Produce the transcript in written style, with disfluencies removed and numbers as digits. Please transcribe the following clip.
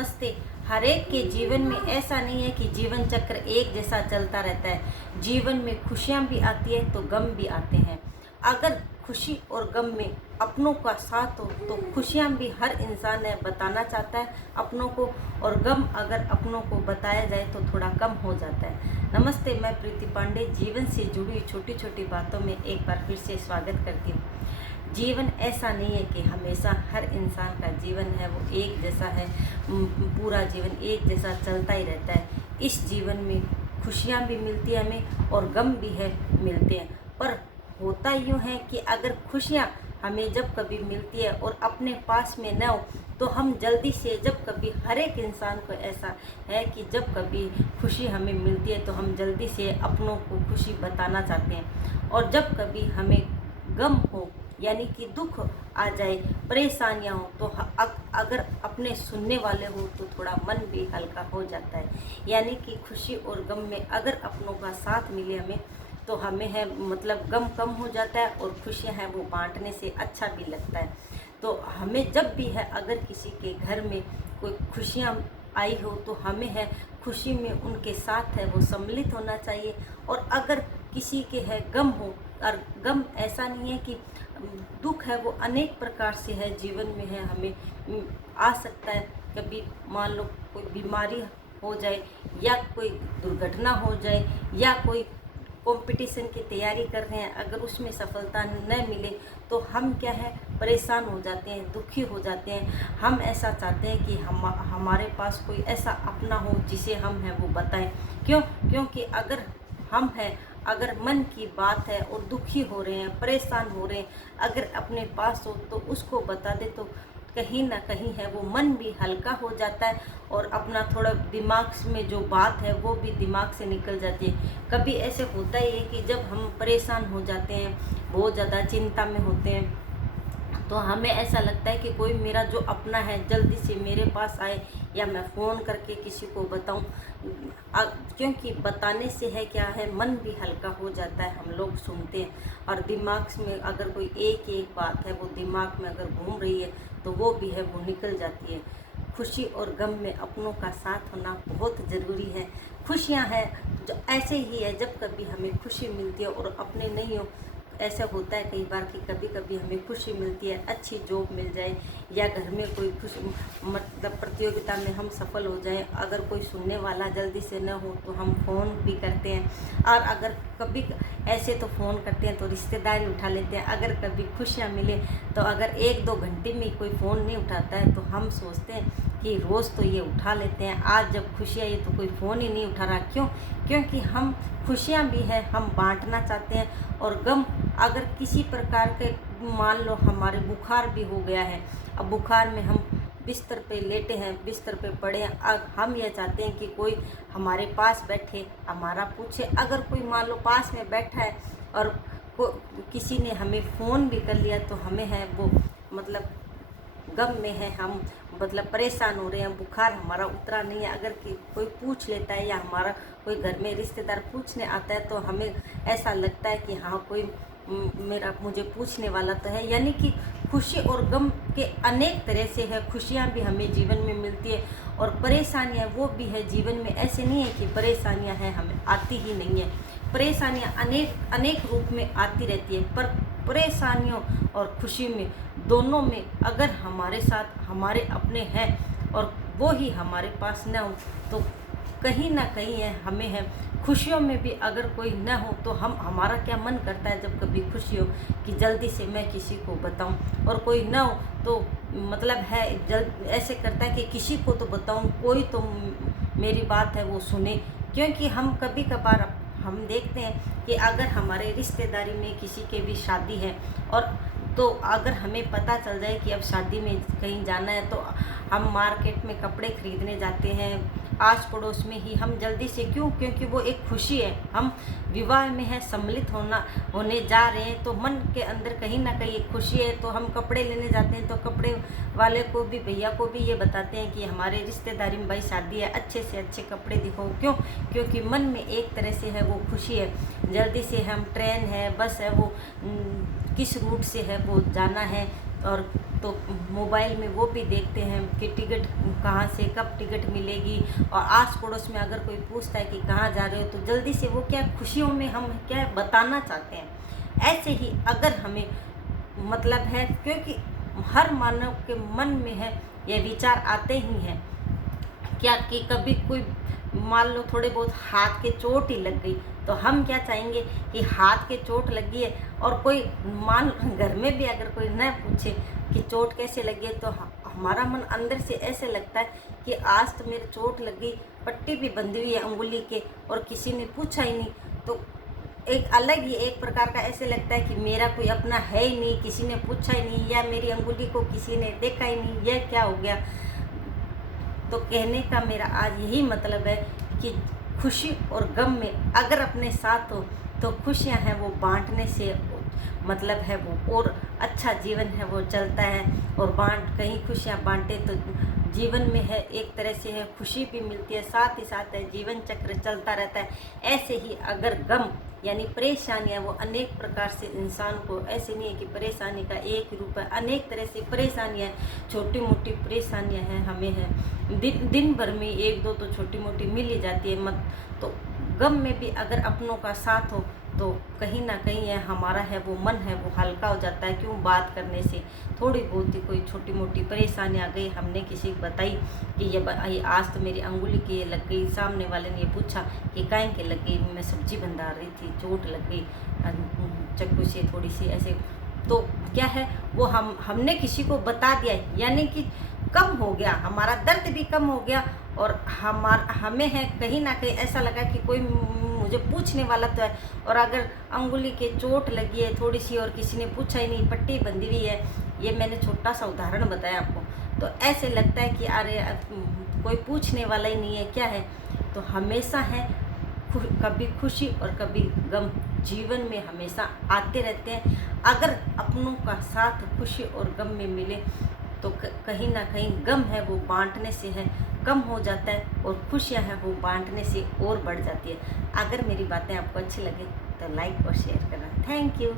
नमस्ते। हर एक के जीवन में ऐसा नहीं है कि जीवन चक्र एक जैसा चलता रहता है। जीवन में खुशियाँ भी आती है तो गम भी आते हैं। अगर खुशी और गम में अपनों का साथ हो तो खुशियाँ भी हर इंसान है बताना चाहता है अपनों को, और गम अगर अपनों को बताया जाए तो थोड़ा कम हो जाता है। नमस्ते, मैं प्रीति पांडे जीवन से जुड़ी छोटी छोटी बातों में एक बार फिर से स्वागत करती हूँ। जीवन ऐसा नहीं है कि हमेशा हर इंसान का जीवन है वो एक जैसा है, पूरा जीवन एक जैसा चलता ही रहता है। इस जीवन में खुशियाँ भी मिलती है हमें और गम भी है मिलते हैं, पर होता यूँ है कि अगर खुशियाँ हमें जब कभी मिलती है और अपने पास में न हो तो हम जल्दी से, जब कभी हर एक इंसान को ऐसा है कि जब कभी खुशी हमें मिलती है तो हम जल्दी से अपनों को खुशी बताना चाहते हैं, और जब कभी हमें गम हो यानी कि दुख आ जाए, परेशानियाँ हो तो अगर अपने सुनने वाले हो तो थोड़ा मन भी हल्का हो जाता है। यानी कि खुशी और गम में अगर अपनों का साथ मिले हमें तो हमें है मतलब गम कम हो जाता है और खुशियाँ हैं वो बांटने से अच्छा भी लगता है। तो हमें जब भी है अगर किसी के घर में कोई खुशियाँ आई हो तो हमें है खुशी में उनके साथ है वो सम्मिलित होना चाहिए। और अगर किसी के है गम हो, और गम ऐसा नहीं है कि दुख है वो अनेक प्रकार से है जीवन में है, हमें आ सकता है। कभी मान लो कोई बीमारी हो जाए या कोई दुर्घटना हो जाए या कोई कंपटीशन की तैयारी कर रहे हैं, अगर उसमें सफलता न मिले तो हम क्या है परेशान हो जाते हैं, दुखी हो जाते हैं। हम ऐसा चाहते हैं कि हमारे पास कोई ऐसा अपना हो जिसे हम है वो बताएं। क्योंकि अगर हम हैं, अगर मन की बात है और दुखी हो रहे हैं, परेशान हो रहे हैं, अगर अपने पास हो तो उसको बता दे तो कहीं ना कहीं है वो मन भी हल्का हो जाता है और अपना थोड़ा दिमाग में जो बात है वो भी दिमाग से निकल जाती है। कभी ऐसे होता ही है कि जब हम परेशान हो जाते हैं, बहुत ज़्यादा चिंता में होते हैं, तो हमें ऐसा लगता है कि कोई मेरा जो अपना है जल्दी से मेरे पास आए या मैं फ़ोन करके किसी को बताऊं, क्योंकि बताने से है क्या है मन भी हल्का हो जाता है, हम लोग सुनते हैं और दिमाग में अगर कोई एक बात है वो दिमाग में अगर घूम रही है तो वो भी है वो निकल जाती है। खुशी और गम में अपनों का साथ होना बहुत ज़रूरी है। खुशियाँ हैं जो ऐसे ही है, जब कभी हमें खुशी मिलती है और अपने नहीं हो, ऐसा होता है कई बार कि कभी कभी हमें खुशी मिलती है अच्छी जॉब मिल जाए या घर में कोई खुशी मतलब प्रतियोगिता में हम सफल हो जाएं, अगर कोई सुनने वाला जल्दी से न हो तो हम फ़ोन भी करते हैं। और अगर कभी ऐसे तो फ़ोन करते हैं तो रिश्तेदार उठा लेते हैं। अगर कभी खुशियाँ मिले तो अगर 1-2 घंटे में कोई फ़ोन नहीं उठाता है तो हम सोचते हैं कि रोज़ तो ये उठा लेते हैं, आज जब खुशियाँ ये तो कोई फ़ोन ही नहीं उठा रहा। क्योंकि हम खुशियाँ भी है हम बांटना चाहते हैं, और गम अगर किसी प्रकार के मान लो हमारे बुखार भी हो गया है, अब बुखार में हम बिस्तर पे लेटे हैं, बिस्तर पे पड़े हैं, अब हम ये चाहते हैं कि कोई हमारे पास बैठे हमारा पूछे। अगर कोई मान लो पास में बैठा है और किसी ने हमें फ़ोन भी कर लिया तो हमें है वो मतलब गम में है, हम मतलब परेशान हो रहे हैं, बुखार हमारा उतरा नहीं है। अगर कोई पूछ लेता है या हमारा कोई घर में रिश्तेदार पूछने आता है तो हमें ऐसा लगता है कि हाँ कोई मुझे पूछने वाला तो है। यानी कि खुशी और गम के अनेक तरह से है, खुशियाँ भी हमें जीवन में मिलती है और परेशानियाँ वो भी है जीवन में। ऐसे नहीं है कि परेशानियाँ हैं हमें आती ही नहीं है, परेशानियाँ अनेक रूप में आती रहती है, पर परेशानियों और खुशी में दोनों में अगर हमारे साथ हमारे अपने हैं और वो ही हमारे पास न हो तो कहीं ना कहीं है हमें है खुशियों में भी अगर कोई न हो तो हमारा क्या मन करता है जब कभी खुशी हो कि जल्दी से मैं किसी को बताऊं, और कोई न हो तो मतलब है ऐसे करता है कि किसी को तो बताऊं, कोई तो मेरी बात है वो सुने। क्योंकि हम कभी कभार हम देखते हैं कि अगर हमारे रिश्तेदारी में किसी के भी शादी है और तो अगर हमें पता चल जाए कि अब शादी में कहीं जाना है तो हम मार्केट में कपड़े खरीदने जाते हैं, आस पड़ोस में ही हम जल्दी से, क्योंकि वो एक खुशी है, हम विवाह में है सम्मिलित होने जा रहे हैं तो मन के अंदर कहीं ना कहीं एक खुशी है, तो हम कपड़े लेने जाते हैं तो कपड़े वाले को भी भैया को भी ये बताते हैं कि हमारे रिश्तेदारी में भाई शादी है, अच्छे से अच्छे कपड़े दिखाओ। क्योंकि मन में एक तरह से है वो खुशी है, जल्दी से हम ट्रेन है बस है वो किस रूट से है वो जाना है और तो मोबाइल में वो भी देखते हैं कि टिकट कहाँ से कब टिकट मिलेगी। और आस पड़ोस में अगर कोई पूछता है कि कहाँ जा रहे हो, तो जल्दी से वो क्या खुशियों में हम क्या बताना चाहते हैं। ऐसे ही अगर हमें मतलब है, क्योंकि हर मानव के मन में है ये विचार आते ही हैं क्या कि कभी कोई मान लो थोड़े बहुत हाथ के चोट ही लग गई, तो हम क्या चाहेंगे कि हाथ के चोट लगी है और कोई मान घर में भी अगर कोई न पूछे कि चोट कैसे लगी है, तो हमारा मन अंदर से ऐसे लगता है कि आज तो मेरे चोट लग गई, पट्टी भी बंधी हुई है अंगुली के और किसी ने पूछा ही नहीं। तो एक अलग ही एक प्रकार का ऐसे लगता है कि मेरा कोई अपना है ही नहीं, किसी ने पूछा ही नहीं, या मेरी अंगुली को किसी ने देखा ही नहीं, यह क्या हो गया। तो कहने का मेरा आज यही मतलब है कि खुशी और गम में अगर अपने साथ हो तो खुशियां हैं वो बांटने से मतलब है वो और अच्छा जीवन है वो चलता है। और कहीं खुशियां बांटे तो जीवन में है एक तरह से है खुशी भी मिलती है, साथ ही साथ है जीवन चक्र चलता रहता है। ऐसे ही अगर गम यानी परेशानियां वो अनेक प्रकार से इंसान को, ऐसे नहीं है कि परेशानी का एक रूप है, अनेक तरह से परेशानियां, छोटी मोटी परेशानियां हैं हमें है दिन भर में एक दो तो छोटी मोटी मिल ही जाती है मत। तो गम में भी अगर अपनों का साथ हो तो कहीं ना कहीं है हमारा है वो मन है वो हल्का हो जाता है। क्यों बात करने से थोड़ी बहुत ही कोई छोटी मोटी परेशानी आ गई, हमने किसी को बताई कि ये आज तो मेरी अंगुली की ये लग गई, सामने वाले ने ये पूछा कि काहे के लग गई, मैं सब्जी बंधा रही थी चोट लग गई चाकू से थोड़ी सी ऐसे, तो क्या है वो हमने किसी को बता दिया, यानी कि कम हो गया, हमारा दर्द भी कम हो गया। और हमें है कहीं ना कहीं ऐसा लगा कि कोई मुझे पूछने वाला तो है। और अगर अंगुली के चोट लगी है थोड़ी सी और किसी ने पूछा ही नहीं, पट्टी बंधी हुई है, ये मैंने छोटा सा उदाहरण बताया आपको, तो ऐसे लगता है कि अरे कोई पूछने वाला ही नहीं है क्या है। तो हमेशा है कभी खुशी और कभी गम जीवन में हमेशा आते रहते हैं। अगर अपनों का साथ खुशी और गम में मिले तो कहीं ना कहीं गम है वो बांटने से है कम हो जाता है और खुशियां हैं वो बांटने से और बढ़ जाती है। अगर मेरी बातें आपको अच्छी लगे तो लाइक और शेयर करना। Thank you.